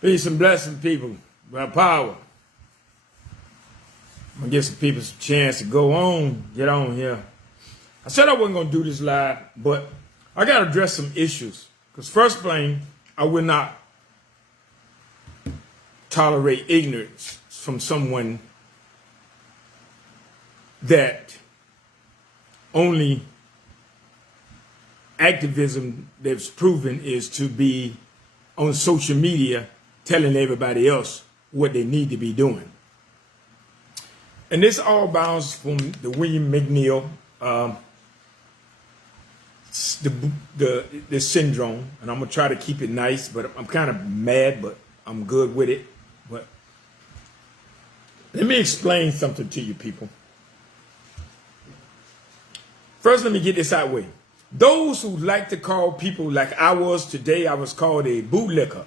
Peace and blessing, people. By power. I'm going to give some people some chance to get on here. I said I wasn't going to do this live, but I got to address some issues. Because first thing, I will not tolerate ignorance from someone that only activism that's proven is to be on social media telling everybody else what they need to be doing. And this all bounds from the William McNeil, the syndrome. And I'm going to try to keep it nice, but I'm kind of mad, but I'm good with it. But let me explain something to you people. First, let me get this out of the way. Those who like to call people like I was today, I was called a bootlicker.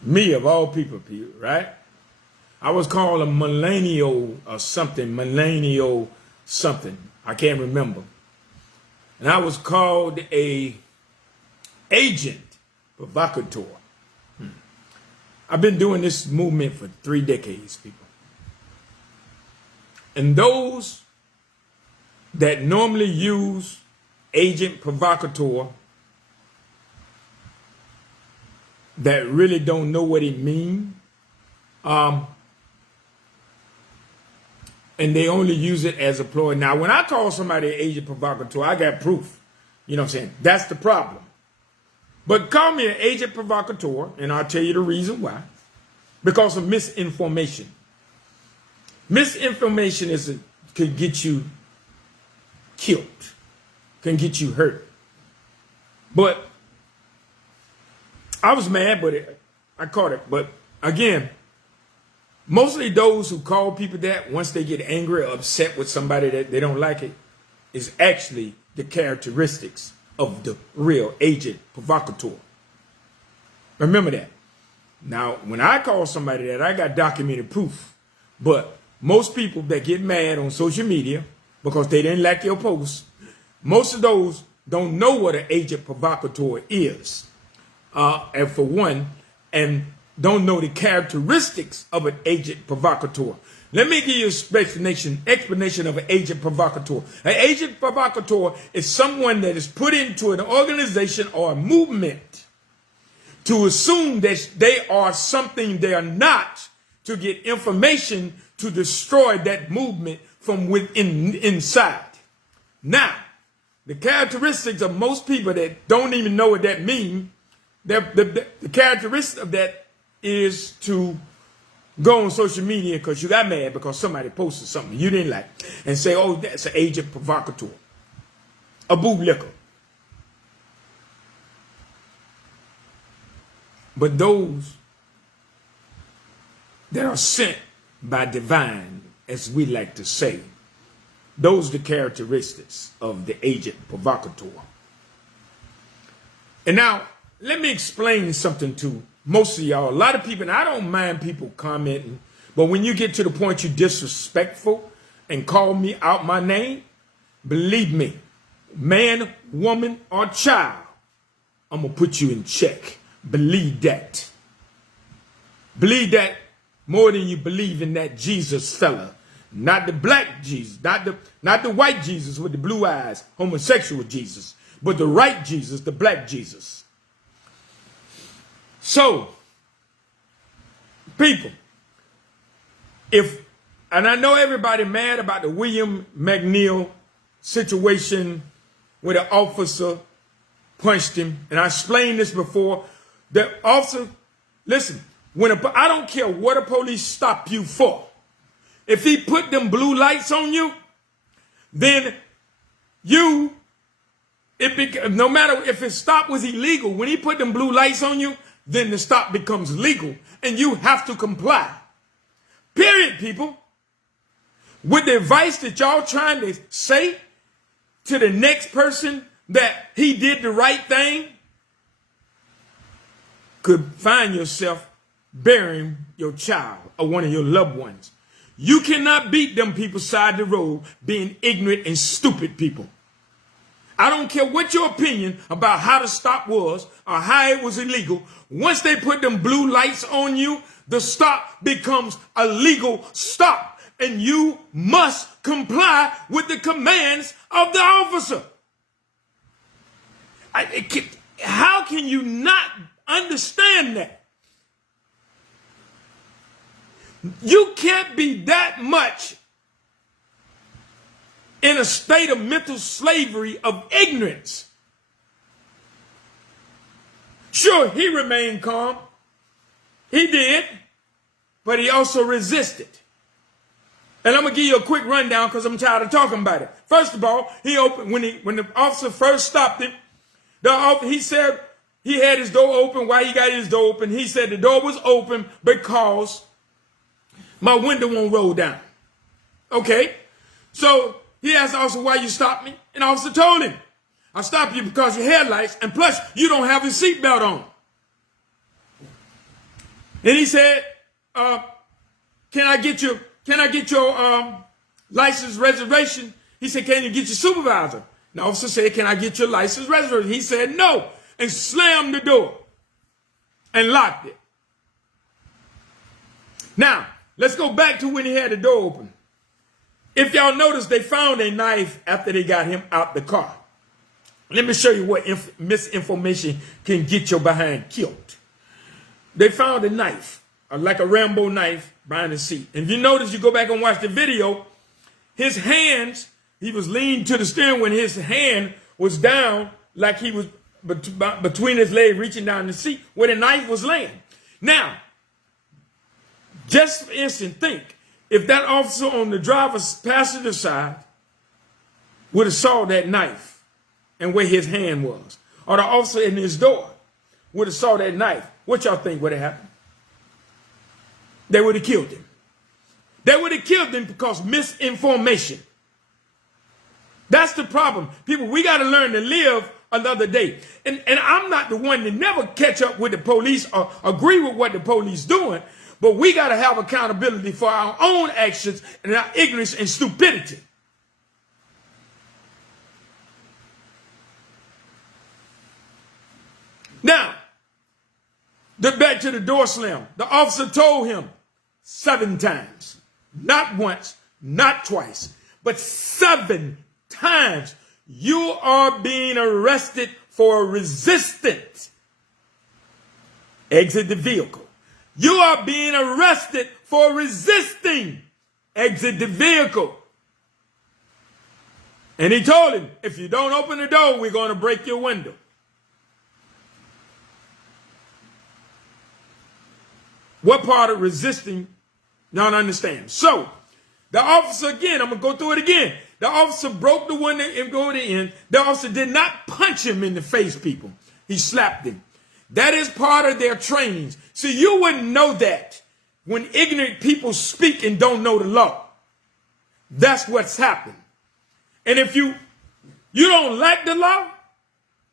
Me of all people, right? I was called a millennial or something, millennial something. I can't remember. And I was called a agent provocateur. I've been doing this movement for 3 decades, people. And those that normally use agent provocateur that really don't know what it means, and they only use it as a ploy. Now, when I call somebody an agent provocateur, I got proof. You know what I'm saying? That's the problem. But call me an agent provocateur, and I'll tell you the reason why. Because of misinformation. Misinformation could get you killed, can get you hurt. But I was mad, but I caught it. But again, mostly those who call people that, once they get angry or upset with somebody that they don't like it, is actually the characteristics of the real agent provocateur. Remember that. Now, when I call somebody that, I got documented proof. But most people that get mad on social media because they didn't like your post, most of those don't know what an agent provocateur is. And for one, and don't know the characteristics of an agent provocateur. Let me give you an explanation of an agent provocateur. An agent provocateur is someone that is put into an organization or a movement to assume that they are something they are not, to get information to destroy that movement from within inside. Now, the characteristics of most people that don't even know what that means, the characteristic of that is to go on social media because you got mad because somebody posted something you didn't like and say, oh, that's an agent provocateur, a bootlicker. But those that are sent by divine, as we like to say, those are the characteristics of the agent provocateur. And now, let me explain something to most of y'all. A lot of people, and I don't mind people commenting, but when you get to the point you're disrespectful and call me out my name, believe me, man, woman, or child, I'm going to put you in check. Believe that. Believe that more than you believe in that Jesus fella. Not the black Jesus, not the white Jesus with the blue eyes, homosexual Jesus, but the right Jesus, the black Jesus. So, people, and I know everybody mad about the William McNeil situation where the officer punched him, and I explained this before. The officer, listen, I don't care what the police stop you for. If he put them blue lights on you, then no matter if his stop was illegal, when he put them blue lights on you, then the stop becomes legal and you have to comply. Period, people. With the advice that y'all trying to say to the next person that he did the right thing, could find yourself burying your child or one of your loved ones. You cannot beat them people side the road being ignorant and stupid people. I don't care what your opinion about how the stop was or how it was illegal. Once they put them blue lights on you, the stop becomes a legal stop. And you must comply with the commands of the officer. How can you not understand that? You can't be that much in a state of mental slavery of ignorance. Sure, he remained calm. He did, but he also resisted. And I'm going to give you a quick rundown because I'm tired of talking about it. First of all, he opened when the officer first stopped him. He said he had his door open. Why he got his door open? He said the door was open because my window won't roll down. Okay, so he asked the officer, why you stopped me? And the officer told him, I stopped you because your headlights, and plus you don't have your seatbelt on. Then he said, can I get your license reservation? He said, can you get your supervisor? And the officer said, can I get your license reservation? He said, no, and slammed the door and locked it. Now, let's go back to when he had the door open. If y'all notice, they found a knife after they got him out the car. Let me show you what misinformation can get your behind killed. They found a knife, like a Rambo knife, behind the seat. And if you notice, you go back and watch the video, his hands, he was leaning to the steering when his hand was down, like he was between his legs, reaching down the seat where the knife was laying. Now, just for instance, think, if that officer on the driver's passenger side would have saw that knife and where his hand was, or the officer in his door would have saw that knife, what y'all think would have happened? They would have killed him. They would have killed him because misinformation. That's the problem. People, we got to learn to live another day. And I'm not the one to never catch up with the police or agree with what the police doing, but we got to have accountability for our own actions and our ignorance and stupidity. Now, back to the door slam. The officer told him 7 times, not once, not twice, but 7 times, you are being arrested for resistance. Exit the vehicle. You are being arrested for resisting. Exit the vehicle. And he told him, if you don't open the door, we're going to break your window. What part of resisting y'all understand? So, the officer, again, I'm going to go through it again. The officer broke the window and go to the end. The officer did not punch him in the face, people. He slapped him. That is part of their trainings. See, you wouldn't know that when ignorant people speak and don't know the law. That's what's happened. And if you don't like the law,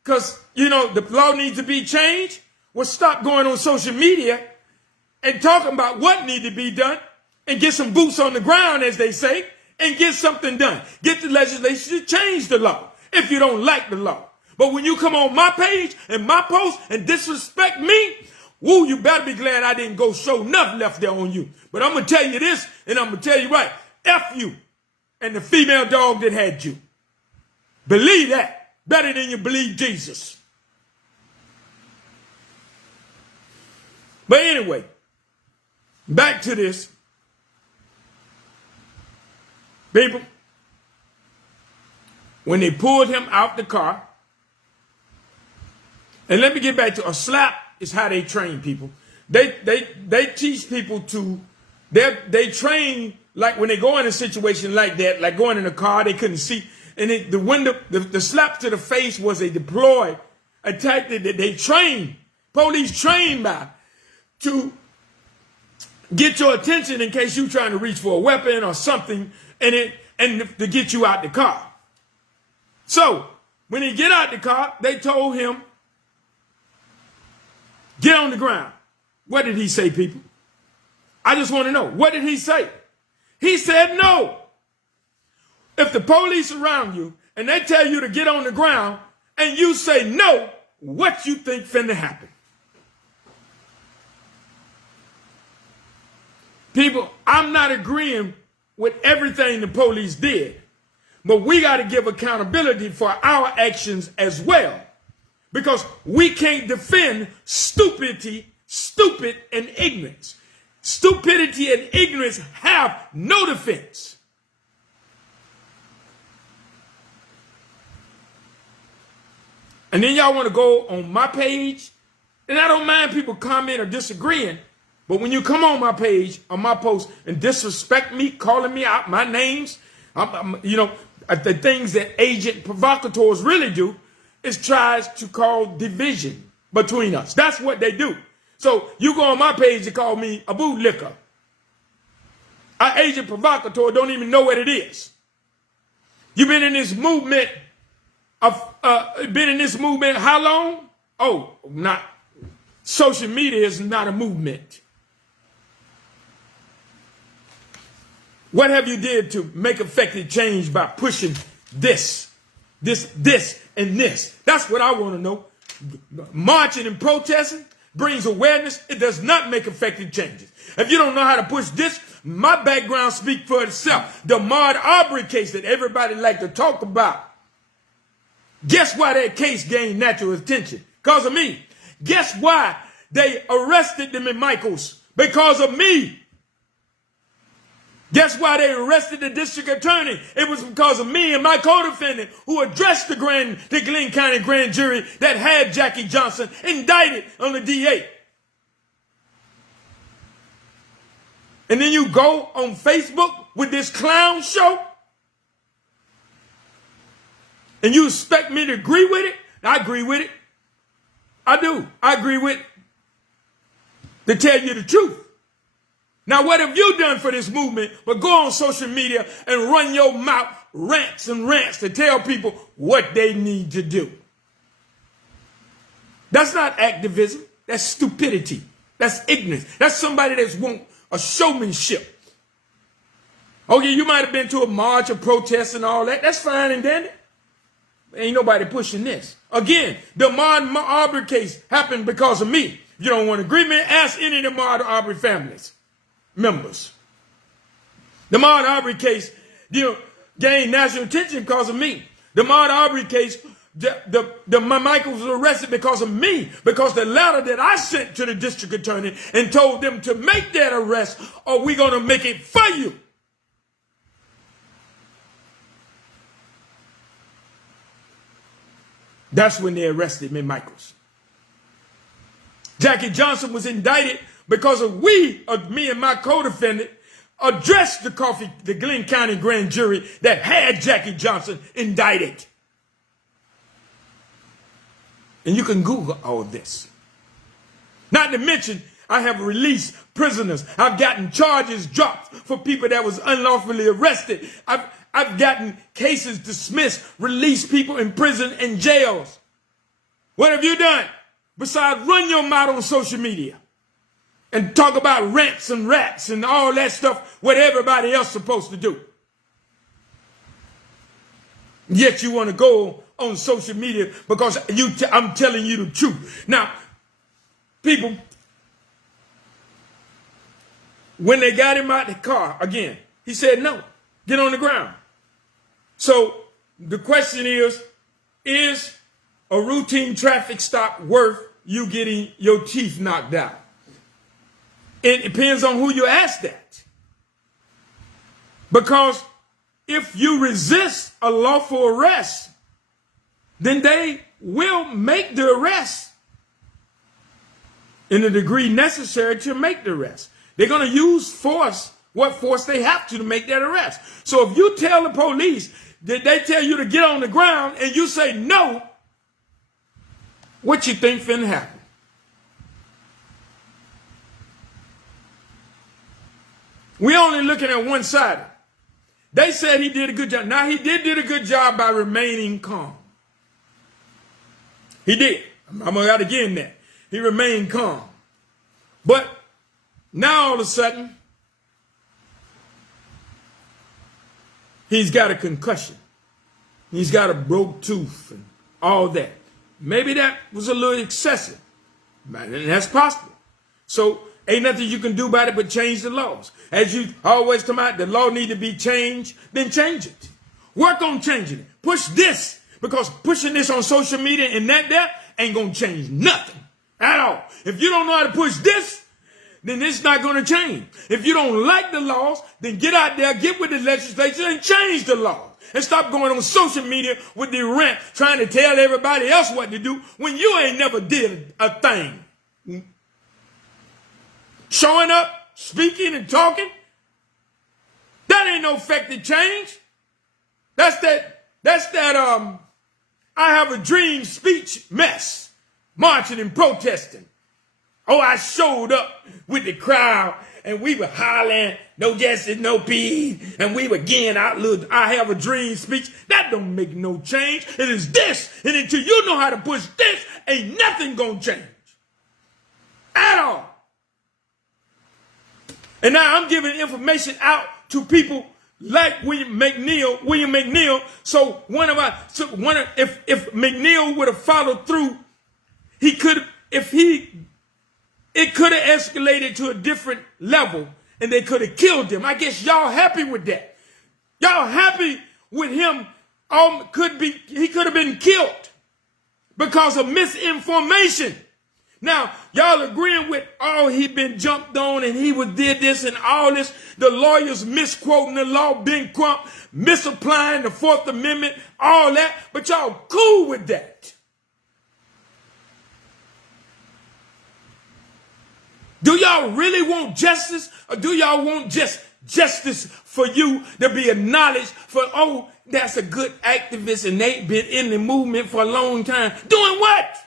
because, you know, the law needs to be changed, well, stop going on social media and talking about what needs to be done and get some boots on the ground, as they say, and get something done. Get the legislation to change the law if you don't like the law. But when you come on my page and my post and disrespect me, woo, you better be glad I didn't go show enough left there on you. But I'm going to tell you this, and I'm going to tell you right. F you and the female dog that had you. Believe that better than you believe Jesus. But anyway, back to this. People, when they pulled him out the car, and let me get back to a slap is how they train people. They teach people to, they train like when they go in a situation like that, like going in a car, they couldn't see. And the slap to the face was a deploy, a tactic that they train, police train by to get your attention in case you're trying to reach for a weapon or something and to get you out the car. So when he get out the car, they told him, get on the ground. What did he say, people? I just want to know. What did he say? He said no. If the police around you and they tell you to get on the ground, and you say no, what you think finna happen? People, I'm not agreeing with everything the police did, but we got to give accountability for our actions as well, because we can't defend stupid and ignorance. Stupidity and ignorance have no defense. And then y'all want to go on my page, and I don't mind people comment or disagreeing, but when you come on my page, on my post, and disrespect me, calling me out my names, the things that agent provocateurs really do is tries to cause division between us. That's what they do. So you go on my page and call me a bootlicker. An agent provocateur don't even know what it is. You've been in this movement how long? Oh, not social media is not a movement. What have you did to make effective change by pushing this, and this? That's what I want to know. Marching and protesting brings awareness. It does not make effective changes. If you don't know how to push this, my background speaks for itself. The Ahmaud Arbery case that everybody like to talk about. Guess why that case gained national attention? Because of me. Guess why they arrested them in Michaels? Because of me. Guess why they arrested the district attorney? It was because of me and my co-defendant who addressed the Glenn County grand jury that had Jackie Johnson indicted on the DA. And then you go on Facebook with this clown show? And you expect me to agree with it? I agree with it. I do. I agree with it. To tell you the truth. Now, what have you done for this movement but go on social media and run your mouth rants and rants to tell people what they need to do? That's not activism. That's stupidity. That's ignorance. That's somebody that's want a showmanship. Okay, you might have been to a march or protest and all that. That's fine and dandy. Ain't nobody pushing this. Again, the Ahmaud Arbery case happened because of me. If you don't want to agree with me, ask any of the Ahmaud Arbery families. Members. The Ahmaud Arbery case, gained national attention because of me. The Ahmaud Arbery case, Michael was arrested because of me, because the letter that I sent to the district attorney and told them to make that arrest, or we're going to make it for you. That's when they arrested me, Michaels. Jackie Johnson was indicted because of me and my co-defendant, addressed the Glenn County grand jury that had Jackie Johnson indicted. And you can Google all this. Not to mention, I have released prisoners. I've gotten charges dropped for people that was unlawfully arrested. I've gotten cases dismissed, released people in prison and jails. What have you done besides run your mouth on social media and talk about rants and rats and all that stuff, what everybody else is supposed to do? Yet you want to go on social media because I'm telling you the truth. Now, people, when they got him out the car, again, he said no, get on the ground. So the question is a routine traffic stop worth you getting your teeth knocked out? It depends on who you ask that. Because if you resist a lawful arrest, then they will make the arrest in the degree necessary to make the arrest. They're going to use force, what force they have to make that arrest. So if you tell the police that they tell you to get on the ground and you say no, what you think finna happen? We're only looking at one side. They said he did a good job. Now, he did a good job by remaining calm. He did. I'm going to again that. He remained calm. But now all of a sudden, he's got a concussion. He's got a broke tooth and all that. Maybe that was a little excessive. And that's possible. So ain't nothing you can do about it but change the laws. As you always come out, the law need to be changed, then change it. Work on changing it. Push this, because pushing this on social media and that there ain't going to change nothing at all. If you don't know how to push this, then it's not going to change. If you don't like the laws, then get out there, get with the legislature and change the law. And stop going on social media with the rant trying to tell everybody else what to do when you ain't never did a thing. Showing up, speaking and talking, that ain't no effective change. That's that I have a dream speech mess, marching and protesting. Oh, I showed up with the crowd and we were hollering, no justice, no peace, and we were getting out, look, I have a dream speech. That don't make no change. It is this, and until you know how to push this, ain't nothing gonna change at all. And now I'm giving information out to people like William McNeil. So if McNeil would have followed through, it could have escalated to a different level and they could have killed him. I guess y'all happy with that. Y'all happy with him. He could have been killed because of misinformation. Now, y'all agreeing with, he been jumped on and he did this and all this. The lawyers misquoting the law, Ben Crump, misapplying the Fourth Amendment, all that. But y'all cool with that. Do y'all really want justice, or do y'all want just justice for you to be acknowledged for, that's a good activist and they've been in the movement for a long time? Doing what?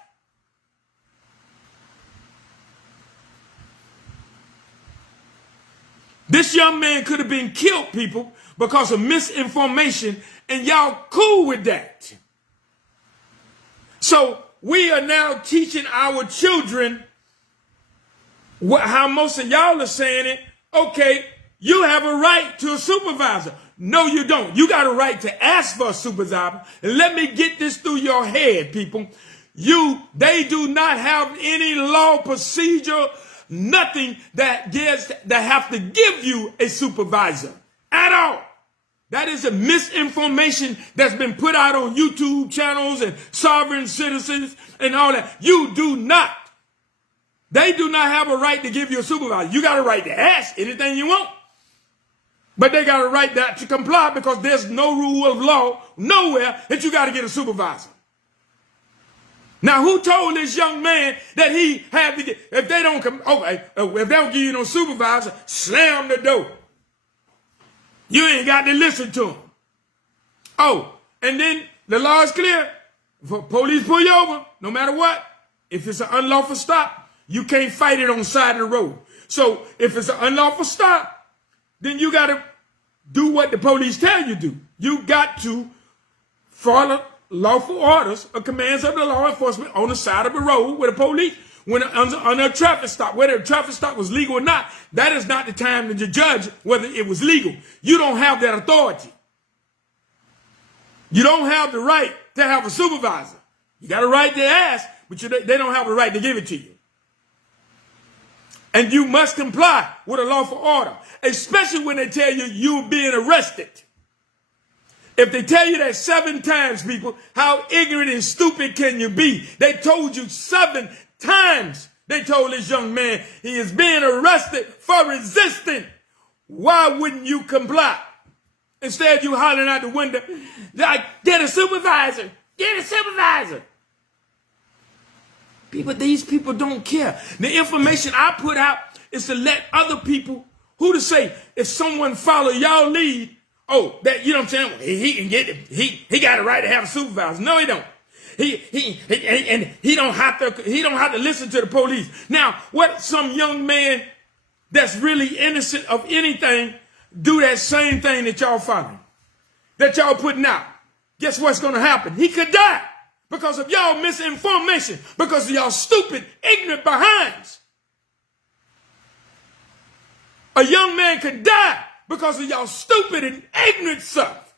This young man could have been killed, people, because of misinformation, and y'all cool with that. So we are now teaching our children how most of y'all are saying it. Okay, you have a right to a supervisor. No, you don't. You got a right to ask for a supervisor. And let me get this through your head, people. They do not have any law procedure, nothing that have to give you a supervisor at all. That is a misinformation that's been put out on YouTube channels and sovereign citizens and all that. You do not. They do not have a right to give you a supervisor. You got a right to ask anything you want. But they got a right to comply because there's no rule of law nowhere that you got to get a supervisor. Now, who told this young man that he had to get, if they don't come, if they don't give you no supervisor, slam the door. You ain't got to listen to him. And then the law is clear. If police pull you over, no matter what, if it's an unlawful stop, you can't fight it on the side of the road. So if it's an unlawful stop, then you got to do what the police tell you to do. You got to follow lawful orders or commands of the law enforcement on the side of the road with the police when under a traffic stop. Whether a traffic stop was legal or not, that is not the time to judge whether it was legal. You don't have that authority. You don't have the right to have a supervisor. You got a right to ask, but they don't have a right to give it to you. And you must comply with a lawful order, especially when they tell you you're being arrested. If they tell you that 7 times, people, how ignorant and stupid can you be? They told you 7 times. They told this young man he is being arrested for resisting. Why wouldn't you comply? Instead, you hollering out the window, like, get a supervisor, get a supervisor. People, these people don't care. The information I put out is to let other people, who to say, if someone follow y'all lead, that, you know what I'm saying? He can get it. He got a right to have a supervisor. No, he don't. He don't have to listen to the police. Now, what some young man that's really innocent of anything do that same thing that y'all following, that y'all putting out? Guess what's going to happen? He could die because of y'all misinformation, because of y'all stupid, ignorant behinds. A young man could die because of y'all stupid and ignorant stuff.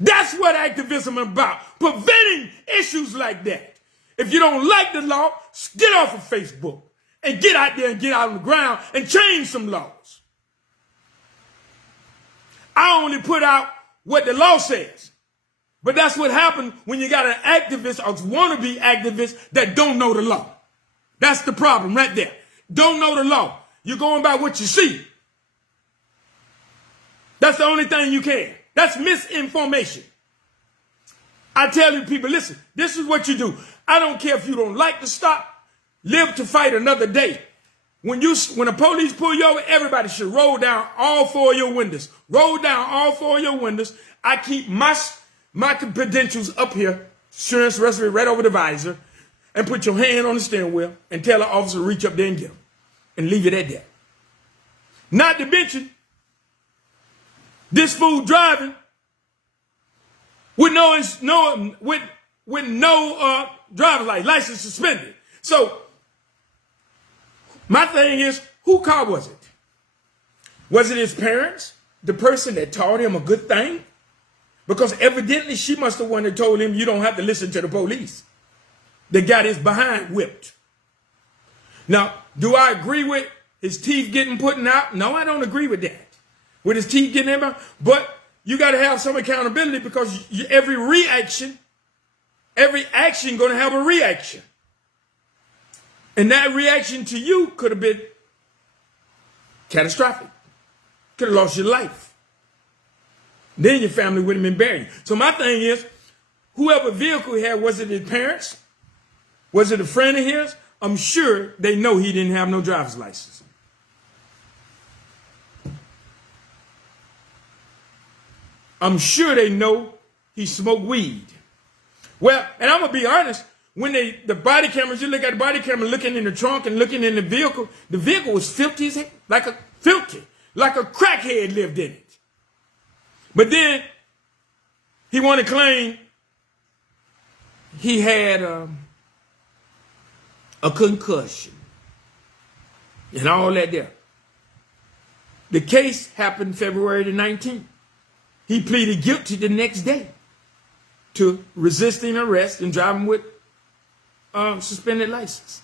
That's what activism is about, preventing issues like that. If you don't like the law, get off of Facebook and get out there and get out on the ground and change some laws. I only put out what the law says. But that's what happened when you got an activist or wannabe activist that don't know the law. That's the problem right there. Don't know the law. You're going by what you see. That's the only thing you can. That's misinformation. I tell you people, listen, this is what you do. I don't care if you don't like to stop. Live to fight another day. When the police pull you over, everybody should roll down all four of your windows. Roll down all four of your windows. I keep my credentials up here, insurance, rest of it right over the visor, and put your hand on the steering wheel and tell the officer to reach up there and get them. And leave it at that. Not to mention, this fool driving with no driver's license suspended. So my thing is, whose car was it? Was it his parents? The person that taught him a good thing? Because evidently she must have one that told him you don't have to listen to the police. They got his behind whipped. Now, do I agree with his teeth getting put out? No, I don't agree with that. With his teeth getting in, but you got to have some accountability because every action going to have a reaction. And that reaction to you could have been catastrophic. Could have lost your life. Then your family wouldn't have been buried. So my thing is, whoever vehicle he had, was it his parents? Was it a friend of his? I'm sure they know he didn't have no driver's license. I'm sure they know he smoked weed. Well, and I'm going to be honest, when the body cameras, you look at the body camera looking in the trunk and looking in the vehicle was filthy as heck, like a crackhead lived in it. But then he wanted to claim he had a concussion and all that there. The case happened February the 19th. He pleaded guilty the next day to resisting arrest and driving with suspended license.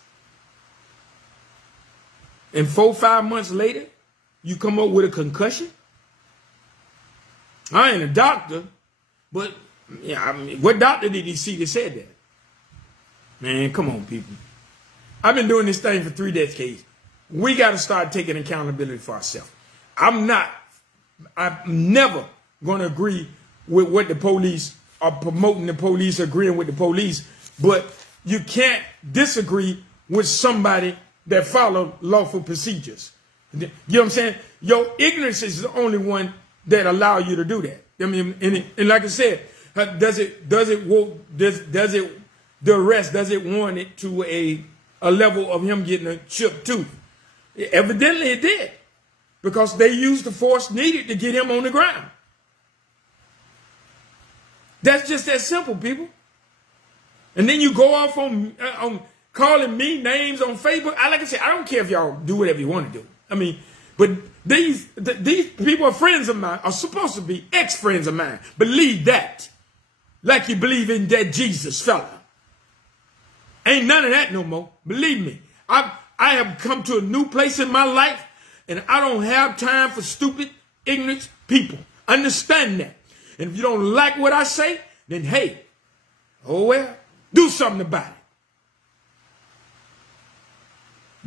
And 4 or 5 months later, you come up with a concussion? I ain't a doctor, but yeah, I mean, what doctor did he see that said that? Man, come on, people. I've been doing this thing for 3 decades. We got to start taking accountability for ourselves. I'm never going to agree with what the police are promoting, the police agreeing with the police, but you can't disagree with somebody that follow lawful procedures. You know what I'm saying? Your ignorance is the only one that allow you to do that. I mean, and like I said, does the arrest, does it warrant it to a level of him getting a chipped tooth? Evidently it did, because they used the force needed to get him on the ground. That's just that simple, people. And then you go off on calling me names on Facebook. Like I said, I don't care if y'all do whatever you want to do. I mean, but these people are friends of mine, are supposed to be ex-friends of mine. Believe that. Like you believe in that Jesus fella. Ain't none of that no more. Believe me. I have come to a new place in my life, and I don't have time for stupid, ignorant people. Understand that. And if you don't like what I say, then hey, oh well, do something about it.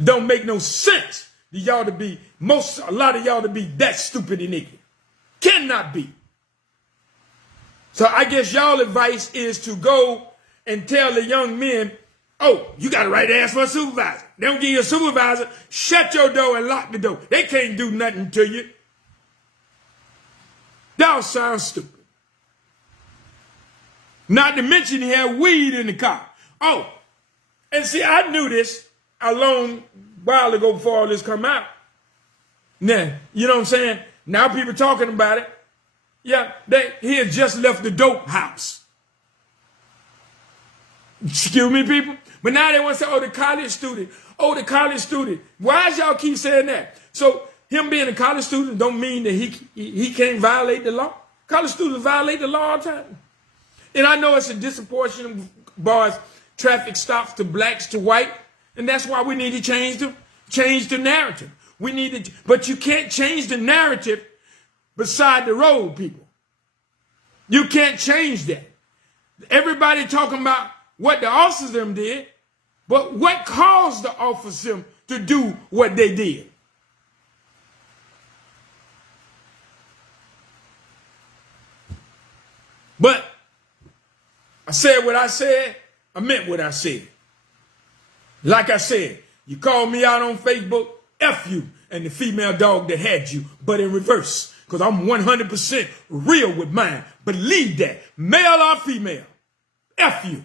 Don't make no sense for y'all to be, a lot of y'all to be that stupid and ignorant. Cannot be. So I guess y'all advice is to go and tell the young men, oh, you got the right to ask for a supervisor. They don't give you a supervisor, shut your door and lock the door. They can't do nothing to you. Y'all sound stupid. Not to mention he had weed in the car. Oh, and see, I knew this a long while ago before all this come out. Now, you know what I'm saying? Now people talking about it. Yeah, he had just left the dope house. Excuse me, people? But now they want to say, oh, the college student. Oh, the college student. Why y'all keep saying that? So him being a college student don't mean that he can't violate the law? College students violate the law all the time. And I know it's a disproportionate bars, traffic stops to blacks to white, and that's why we need to change the narrative. We need to, but you can't change the narrative beside the road, people. You can't change that. Everybody talking about what the officers them did, but what caused the officers to do what they did? But I said what I said, I meant what I said. Like I said, you call me out on Facebook, F you and the female dog that had you, but in reverse, because I'm 100% real with mine. Believe that, male or female, F you.